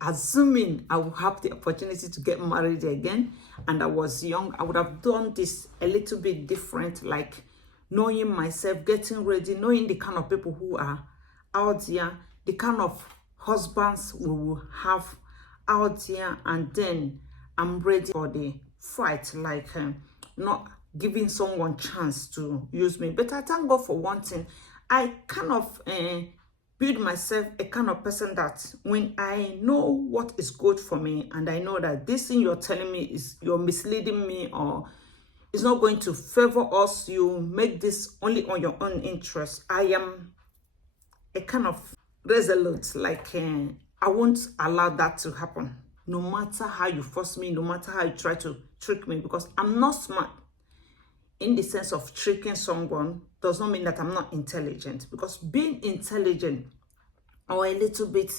assuming I would have the opportunity to get married again and I was young, I would have done this a little bit different, like knowing myself, getting ready, knowing the kind of people who are out there, the kind of husbands we will have out there, and then I'm ready for the fight, like not giving someone chance to use me. But I thank God for one thing. I kind of build myself a kind of person that when I know what is good for me and I know that this thing you're telling me is you're misleading me or it's not going to favor us, you make this only on your own interest. I am a kind of resolute, like I won't allow that to happen. No matter how you force me, no matter how you try to trick me, because I'm not smart. In the sense of tricking someone does not mean that I'm not intelligent, because being intelligent or a little bit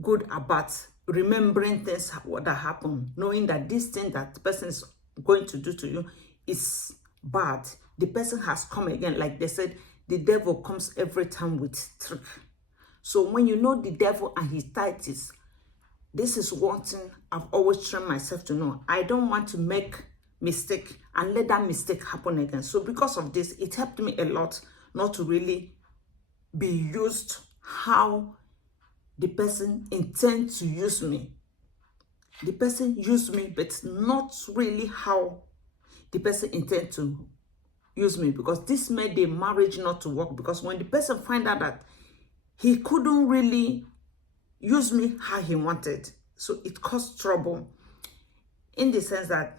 good about remembering things that happen, knowing that this thing that the person is going to do to you is bad. The person has come again, like they said, the devil comes every time with trick. So when you know the devil and his tactics, this is one thing I've always trained myself to know. I don't want to make mistake and let that mistake happen again. So because of this, it helped me a lot not to really be used how the person intends to use me. The person used me, but not really how the person intends to use me, because this made the marriage not to work. Because when the person find out that he couldn't really use me how he wanted, so it caused trouble in the sense that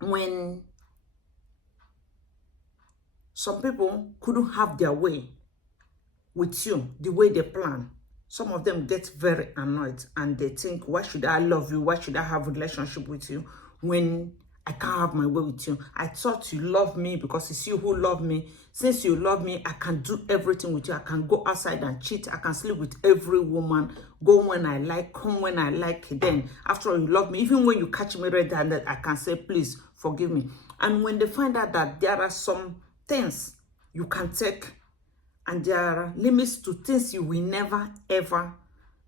when some people couldn't have their way with you the way they plan, some of them get very annoyed and they think, why should I love you? Why should I have a relationship with you when I can't have my way with you? I thought you love me because it's you who love me. Since you love me, I can do everything with you. I can go outside and cheat. I can sleep with every woman, go when I like, come when I like. Then after all, you love me. Even when you catch me red-handed, I can say, please forgive me. And when they find out that there are some things you can take and there are limits to things you will never ever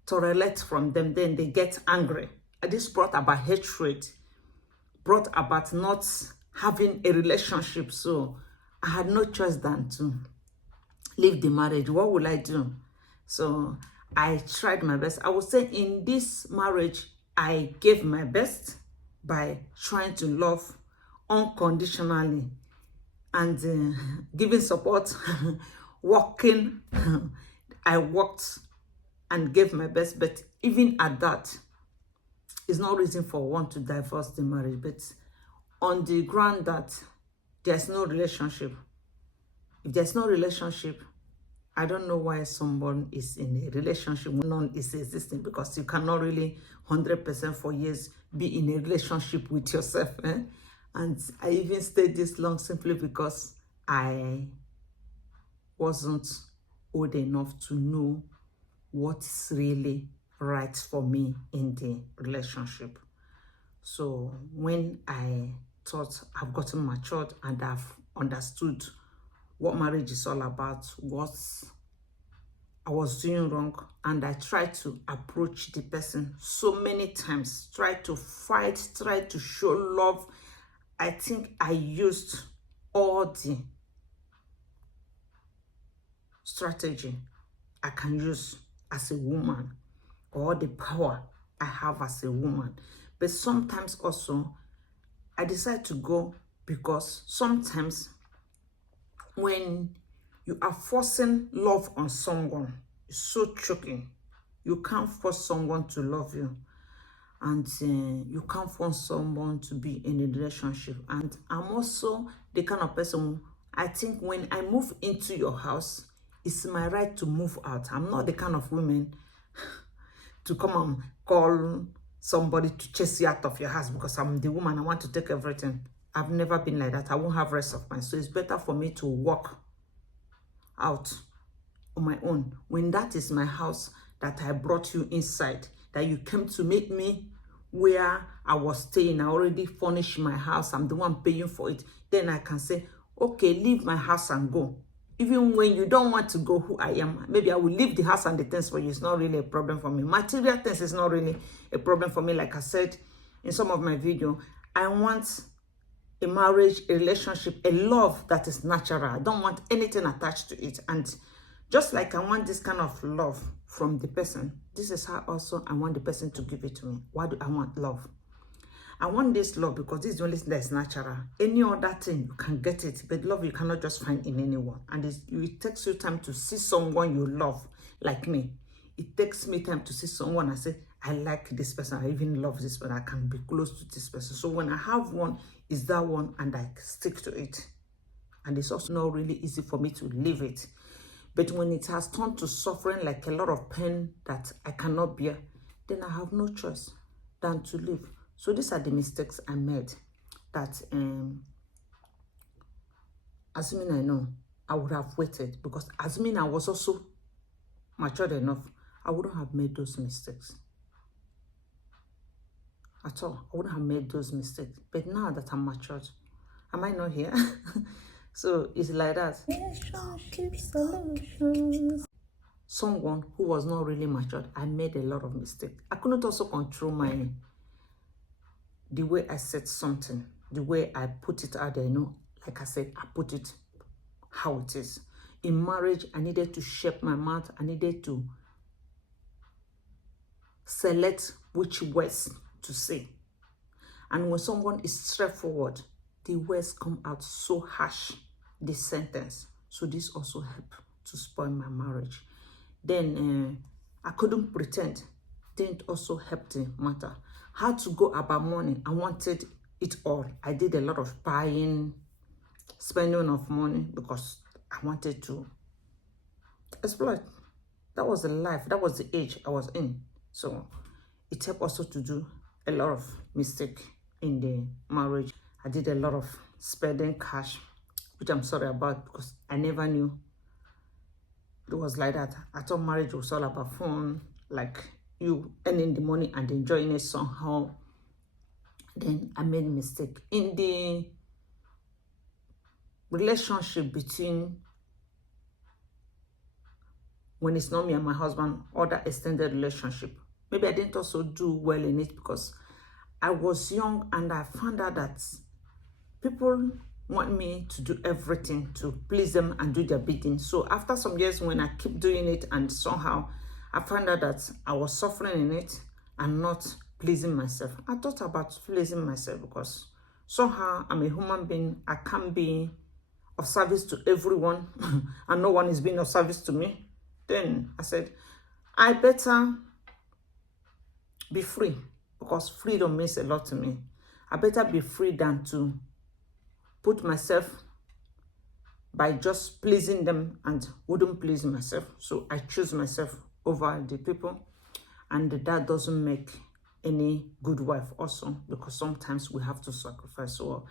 tolerate from them, then they get angry. And this brought about hatred, brought about not having a relationship. So I had no choice than to leave the marriage. What will I do? So I tried my best. I would say in this marriage, I gave my best by trying to love unconditionally and giving support, working. I worked and gave my best, but even at that, it's no reason for one to divorce the marriage. But on the ground that there's no relationship, if there's no relationship, I don't know why someone is in a relationship when none is existing, because you cannot really 100% for years be in a relationship with yourself. And I even stayed this long simply because I wasn't old enough to know what's really right for me in the relationship. So when I thought I've gotten matured and I've understood what marriage is all about, what I was doing wrong, and I tried to approach the person so many times, try to fight, try to show love. I think I used all the strategy I can use as a woman, or the power I have as a woman. But sometimes also I decide to go, because sometimes when you are forcing love on someone, it's so choking. You can't force someone to love you, and you can't force someone to be in a relationship. And I'm also the kind of person, I think when I move into your house, it's my right to move out. I'm not the kind of woman to come and call somebody to chase you out of your house because I'm the woman, I want to take everything. I've never been like that. I won't have rest of mind. So it's better for me to walk out on my own. When that is my house, that I brought you inside, that you came to meet me where I was staying, I already furnished my house, I'm the one paying for it, then I can say, okay, leave my house and go. Even when you don't want to go who I am, maybe I will leave the house and the things for you. It's not really a problem for me. Material things is not really a problem for me. Like I said in some of my video, I want a marriage, a relationship, a love that is natural. I don't want anything attached to it. And just like I want this kind of love from the person, this is how also I want the person to give it to me. Why do I want love? I want this love because this is the only thing that's natural. Any other thing, you can get it, but love you cannot just find in anyone. And it takes you time to see someone you love, like me. It takes me time to see someone and say, I like this person, I even love this person, I can be close to this person. So when I have one, it's that one and I stick to it. And it's also not really easy for me to leave it. But when it has turned to suffering, like a lot of pain that I cannot bear, then I have no choice than to leave. So these are the mistakes I made that, assuming I know, I would have waited. Because assuming I was also matured enough, I wouldn't have made those mistakes. At all. I wouldn't have made those mistakes. But now that I'm matured, am I not here? So it's like that. Someone who was not really matured, I made a lot of mistakes. I couldn't also control the way I said something, the way I put it out there, like I said, I put it how it is. In marriage, I needed to shape my mouth. I needed to select which words to say. And when someone is straightforward, the words come out so harsh, the sentence. So this also helped to spoil my marriage. Then I couldn't pretend. Didn't also help the matter. How to go about money. I wanted it all. I did a lot of buying, spending of money because I wanted to exploit. That was the life. That was the age I was in. So it helped also to do a lot of mistake in the marriage. I did a lot of spending cash, which I'm sorry about because I never knew it was like that. I thought marriage was all about fun, like you earning the money and enjoying it somehow. Then I made a mistake in the relationship between when it's not me and my husband or that extended relationship. Maybe I didn't also do well in it because I was young and I found out that people want me to do everything to please them and do their bidding. So after some years when I keep doing it and somehow I found out that I was suffering in it and not pleasing myself. I thought about pleasing myself because somehow I'm a human being. I can't be of service to everyone and no one is being of service to me. Then I said, I better be free because freedom means a lot to me. I better be free than to put myself by just pleasing them and wouldn't please myself. So I choose myself over the people, and that doesn't make any good wife also because sometimes we have to sacrifice. So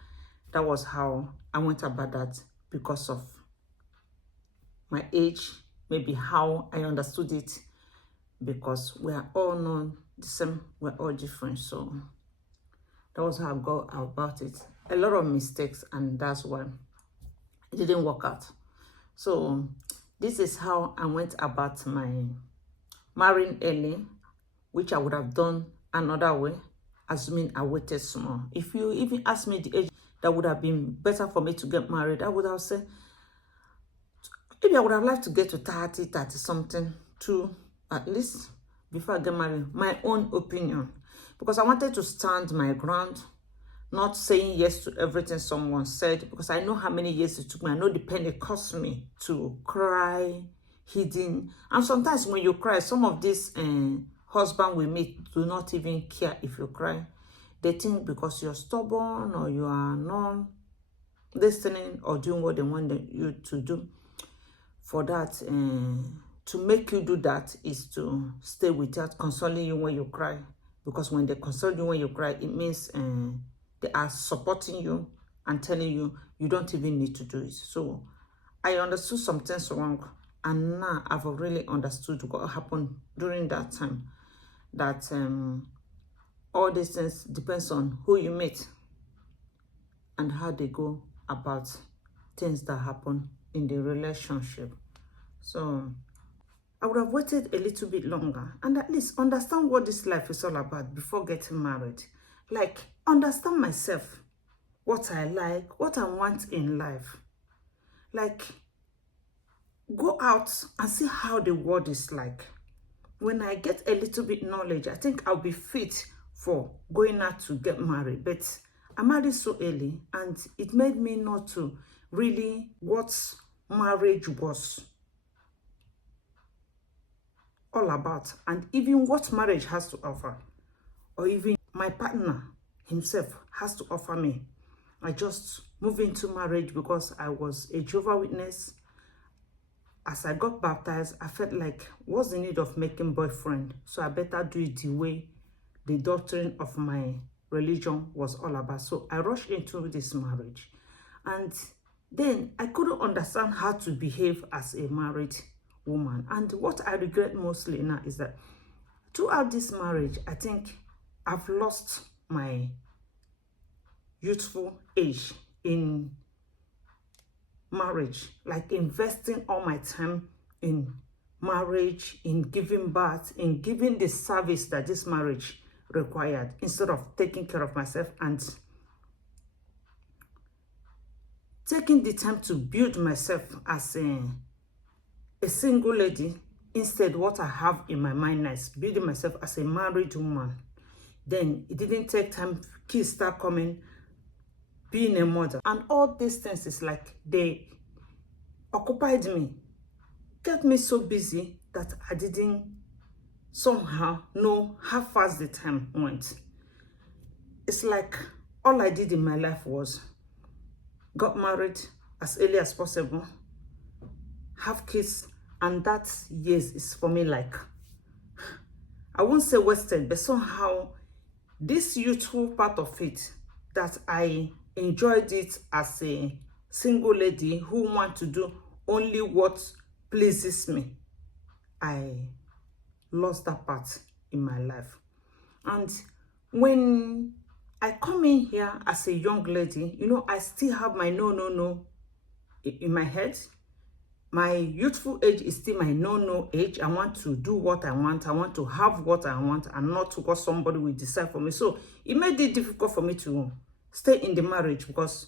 that was how I went about that because of my age, maybe how I understood it, because we are all not the same, we're all different. So that was how I go about it. A lot of mistakes, and that's why it didn't work out. So this is how I went about my marrying early, which I would have done another way, assuming I waited small. If you even ask me the age that would have been better for me to get married, I would have said, maybe I would have liked to get to 30 something to at least before I get married. My own opinion, because I wanted to stand my ground, not saying yes to everything someone said, because I know how many years it took me. I know the pain it cost me to cry, hidden. And sometimes when you cry, some of these husbands we meet do not even care if you cry. They think because you're stubborn or you are not listening or doing what they want you to do. For that, to make you do that is to stay without consoling you when you cry. Because when they console you when you cry, it means they are supporting you and telling you you don't even need to do it. So I understood some things wrong, and now I've really understood what happened during that time. That all these things depends on who you meet and how they go about things that happen in the relationship. So I would have waited a little bit longer and at least understand what this life is all about before getting married. Like, understand myself, what I like, what I want in life. Like, go out and see how the world is like. When I get a little bit knowledge, I think I'll be fit for going out to get married. But I married so early and it made me not to really what marriage was all about, and even what marriage has to offer, or even my partner himself has to offer me. I just moved into marriage because I was a Jehovah's Witness. As I got baptized, I felt like, what's the need of making boyfriend? So I better do it the way the doctrine of my religion was all about. So I rushed into this marriage. And then I couldn't understand how to behave as a married woman. And what I regret mostly now is that throughout this marriage, I think I've lost my youthful age in marriage, like investing all my time in marriage, in giving birth, in giving the service that this marriage required, instead of taking care of myself and taking the time to build myself as a single lady. Instead, what I have in my mind now is building myself as a married woman. Then it didn't take time, kids start coming, being a mother, and all these things is like they occupied me, kept me so busy that I didn't somehow know how fast the time went. It's like all I did in my life was got married as early as possible, have kids, and that years is for me like, I won't say wasted, but somehow this youthful part of it that I enjoyed it as a single lady who want to do only what pleases me, I lost that part in my life. And when I come in here as a young lady, you know, I still have my no in my head. My youthful age is still my no age. I want to do what I want. I want to have what I want and not what somebody will decide for me. So it made it difficult for me to stay in the marriage because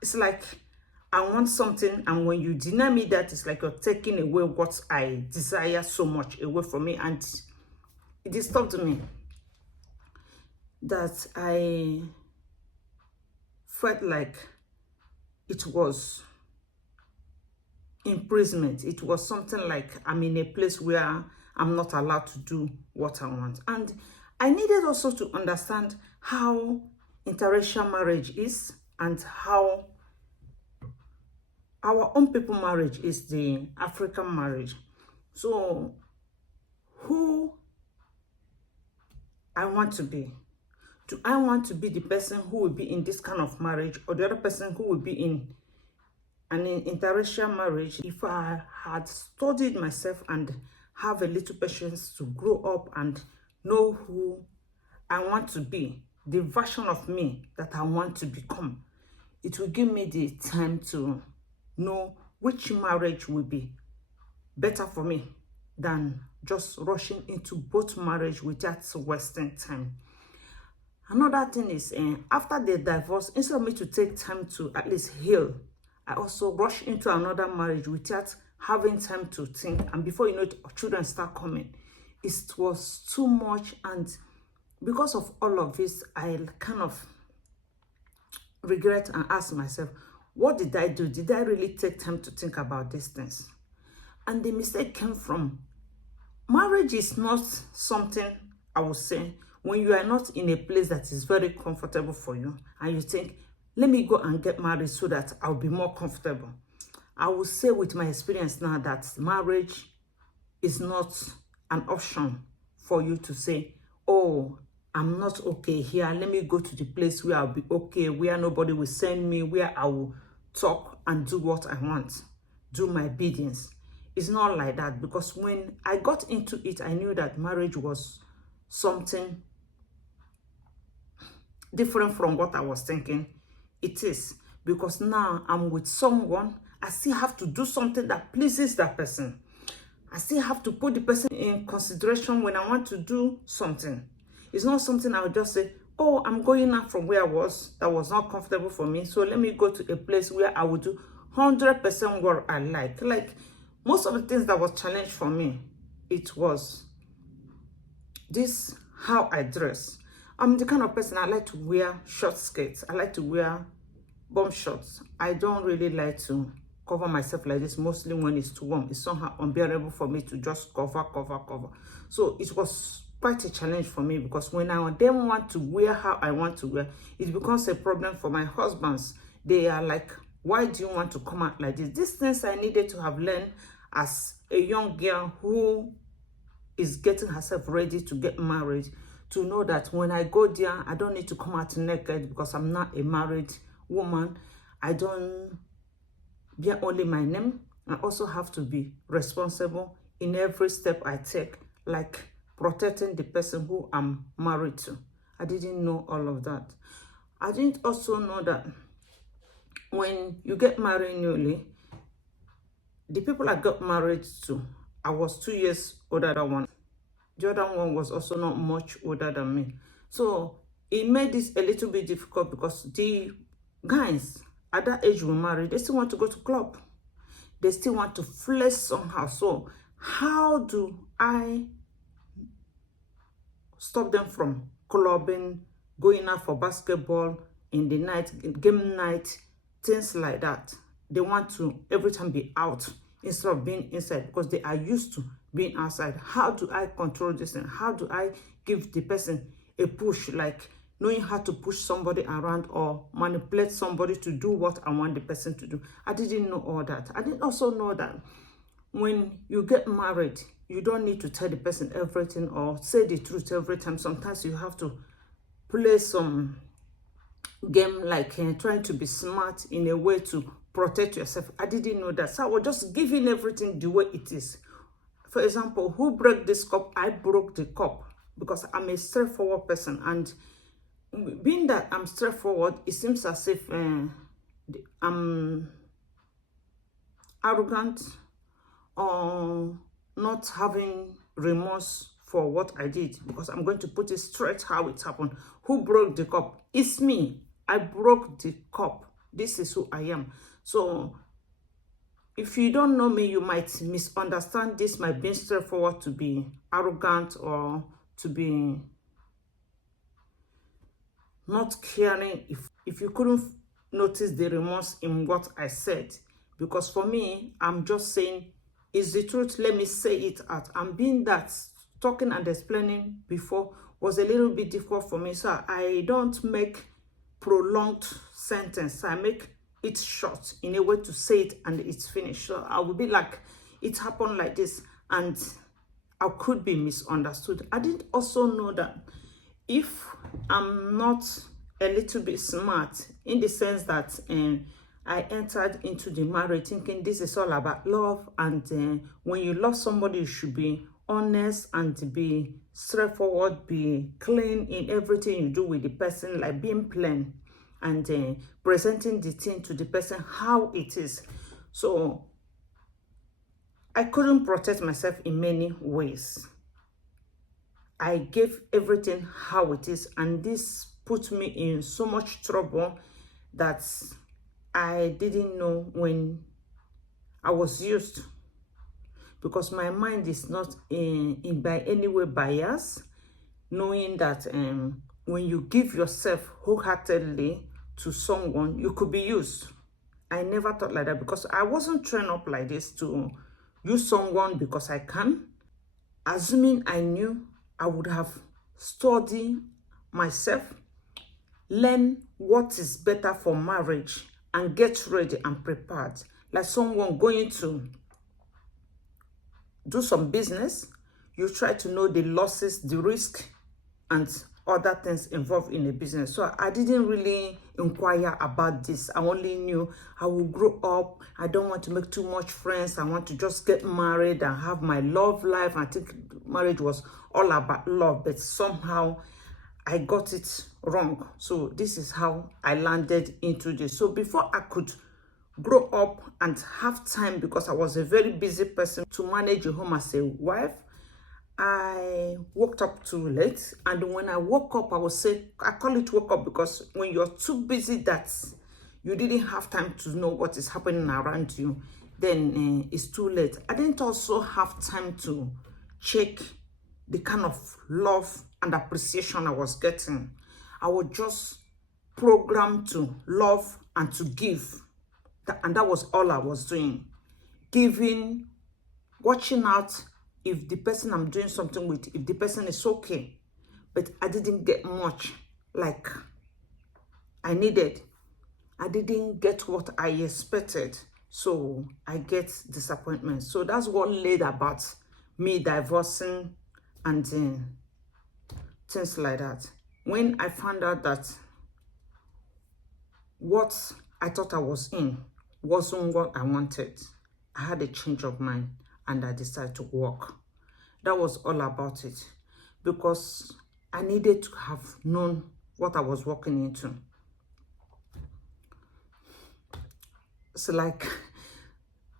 it's like I want something, and when you deny me that, it's like you're taking away what I desire so much away from me, and it disturbed me that I felt like it was imprisonment. It was something like I'm in a place where I'm not allowed to do what I want. And I needed also to understand how interracial marriage is and how our own people marriage is, the African marriage. So who I want to be. Do I want to be the person who will be in this kind of marriage, or the other person who will be in an interracial marriage? If I had studied myself and have a little patience to grow up and know who I want to be, the version of me that I want to become, it will give me the time to know which marriage will be better for me than just rushing into both marriage without wasting time. Another thing is, after the divorce, instead of me to take time to at least heal, I also rush into another marriage without having time to think. And before you know it, children start coming. It was too much. And because of all of this, I kind of regret and ask myself, what did I do? Did I really take time to think about these things? And the mistake came from marriage is not something, I would say, when you are not in a place that is very comfortable for you and you think, let me go and get married so that I'll be more comfortable. I will say with my experience now that marriage is not an option for you to say, oh, I'm not okay here. Let me go to the place where I'll be okay, where nobody will send me, where I will talk and do what I want, do my biddings. It's not like that, because when I got into it, I knew that marriage was something different from what I was thinking it is, because now I'm with someone, I still have to do something that pleases that person. I still have to put the person in consideration when I want to do something. It's not something I would just say, oh, I'm going out from where I was, that was not comfortable for me, so let me go to a place where I would do 100% what I like. Like, most of the things that was challenged for me, it was this, how I dress. I'm the kind of person, I like to wear short skirts. I like to wear bomb shorts. I don't really like to cover myself like this, mostly when it's too warm. It's somehow unbearable for me to just cover. So it was quite a challenge for me, because when I then want to wear how I want to wear, it becomes a problem for my husbands. They are like, why do you want to come out like this? These things I needed to have learned as a young girl who is getting herself ready to get married, to know that when I go there, I don't need to come out naked because I'm not a married woman. I don't bear only my name. I also have to be responsible in every step I take, like protecting the person who I'm married to. I didn't know all of that. I didn't also know that when you get married newly, the people I got married to, I was 2 years older than one. The other one was also not much older than me. So it made this a little bit difficult, because the guys at that age we married, they still want to go to club. They still want to flex somehow. So how do I stop them from clubbing, going out for basketball in the night, game night, things like that? They want to every time be out instead of being inside, because they are used to being outside. How do I control this, and how do I give the person a push, like knowing how to push somebody around or manipulate somebody to do what I want the person to do? I didn't know all that. I didn't also know that when you get married, you don't need to tell the person everything or say the truth every time. Sometimes you have to play some game, like trying to be smart in a way to protect yourself. I didn't know that. So I was just giving everything the way it is. For example, who broke this cup? I broke the cup, because I'm a straightforward person. And being that I'm straightforward, it seems as if I'm arrogant or not having remorse for what I did, because I'm going to put it straight how it happened. Who broke the cup? It's me. I broke the cup. This is who I am. So if you don't know me, you might misunderstand this, my being straightforward, to be arrogant or to be not caring. If you couldn't notice the remorse in what I said, because for me, I'm just saying, it's the truth, let me say it out. And being that talking and explaining before was a little bit difficult for me, so I don't make prolonged sentence. I make it short in a way to say it and it's finished. So I will be like, it happened like this, and I could be misunderstood. I didn't also know that if I'm not a little bit smart, in the sense that I entered into the marriage thinking this is all about love, and when you love somebody, you should be honest and be straightforward, be clean in everything you do with the person, like being plain and presenting the thing to the person how it is. So I couldn't protect myself in many ways. I gave everything how it is, and this put me in so much trouble that I didn't know when I was used, because my mind is not in by any way biased, knowing that when you give yourself wholeheartedly to someone, you could be used. I never thought like that, because I wasn't trained up like this to use someone because I can. Assuming I knew, I would have studied myself, learn what is better for marriage, and get ready and prepared. Like someone going to do some business, you try to know the losses, the risk, and other things involved in a business. So I didn't really inquire about this. I only knew I will grow up. I don't want to make too much friends. I want to just get married and have my love life. I think marriage was all about love, but somehow I got it wrong. So this is how I landed into this. So before I could grow up and have time, because I was a very busy person, to manage a home as a wife. I woke up too late, and when I woke up, I would say, I call it woke up because when you're too busy that you didn't have time to know what is happening around you, then it's too late. I didn't also have time to check the kind of love and appreciation I was getting. I was just programmed to love and to give. And that was all I was doing. Giving, watching out if the person I'm doing something with, if the person is okay. But I didn't get much like I needed. I didn't get what I expected. So I get disappointment. So that's what led about me divorcing and things like that. When I found out that what I thought I was in wasn't what I wanted, I had a change of mind and I decided to walk. That was all about it, because I needed to have known what I was walking into. It's like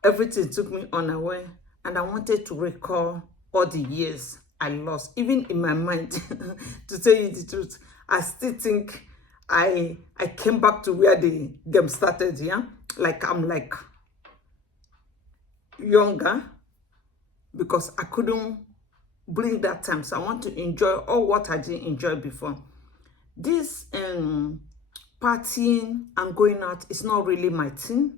everything took me unaware, and I wanted to recall all the years I lost. Even in my mind, to tell you the truth, I still think I came back to where them started, yeah? Like I'm like younger, because I couldn't bring that time. So I want to enjoy all what I didn't enjoy before. This partying and going out is not really my thing.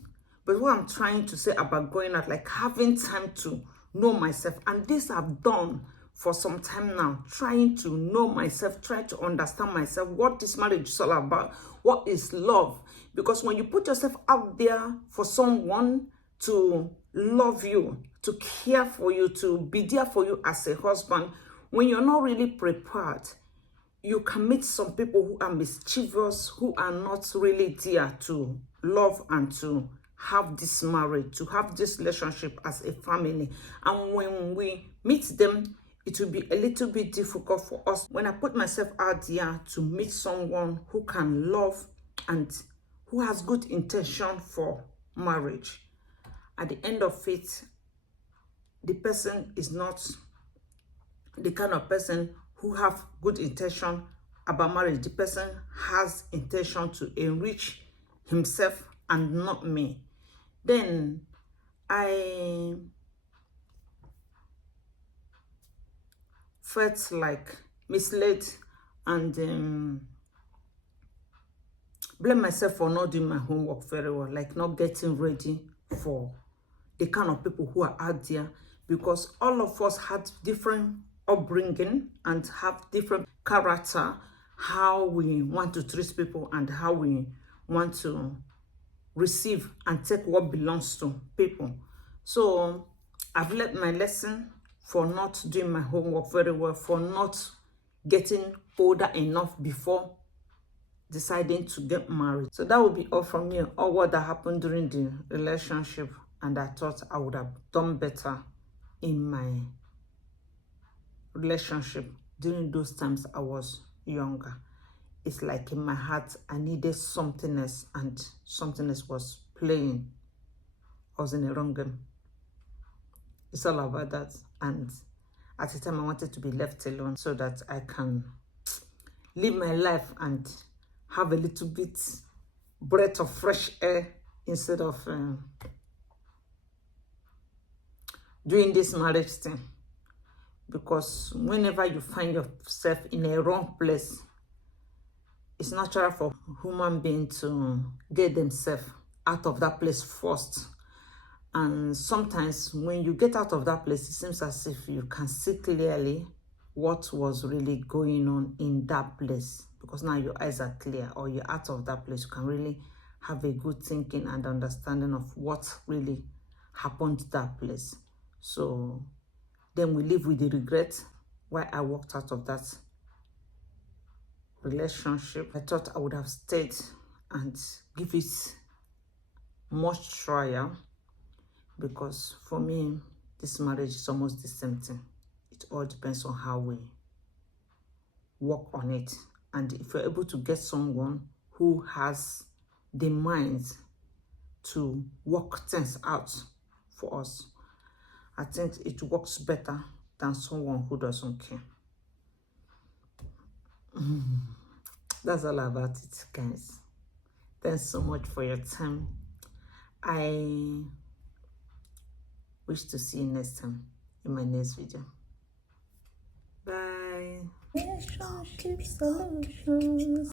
But what I'm trying to say about going out, like having time to know myself, and this I've done for some time now, trying to know myself, trying to understand myself, what this marriage is all about, what is love. Because when you put yourself out there for someone to love you, to care for you, to be there for you as a husband, when you're not really prepared, you can meet some people who are mischievous, who are not really there to love and to have this marriage, to have this relationship as a family. And when we meet them, it will be a little bit difficult for us. When I put myself out there to meet someone who can love and who has good intention for marriage, at the end of it, the person is not the kind of person who have good intention about marriage. The person has intention to enrich himself and not me. Then I felt like misled and blame myself for not doing my homework very well, like not getting ready for the kind of people who are out there, because all of us had different upbringing and have different character, how we want to treat people and how we want to receive and take what belongs to people. So I've learned my lesson for not doing my homework very well, for not getting older enough before deciding to get married. So that would be all from me, all what that happened during the relationship, and I thought I would have done better in my relationship during those times I was younger. It's like in my heart I needed something else, and something else was playing. I was in a wrong game. It's all about that. And at the time I wanted to be left alone so that I can live my life and have a little bit breath of fresh air instead of doing this marriage thing. Because whenever you find yourself in a wrong place, it's natural for human being to get themselves out of that place first. And sometimes when you get out of that place, it seems as if you can see clearly what was really going on in that place, because now your eyes are clear, or you're out of that place. You can really have a good thinking and understanding of what really happened to that place. So then we live with the regret why I walked out of that relationship. I thought I would have stayed and give it much trial, because for me, this marriage is almost the same thing. It all depends on how we work on it. And if you're able to get someone who has the mind to work things out for us. I think it works better than someone who doesn't care. That's all about it, guys. Thanks so much for your time. I wish to see you next time in my next video. Bye. Relationship solutions.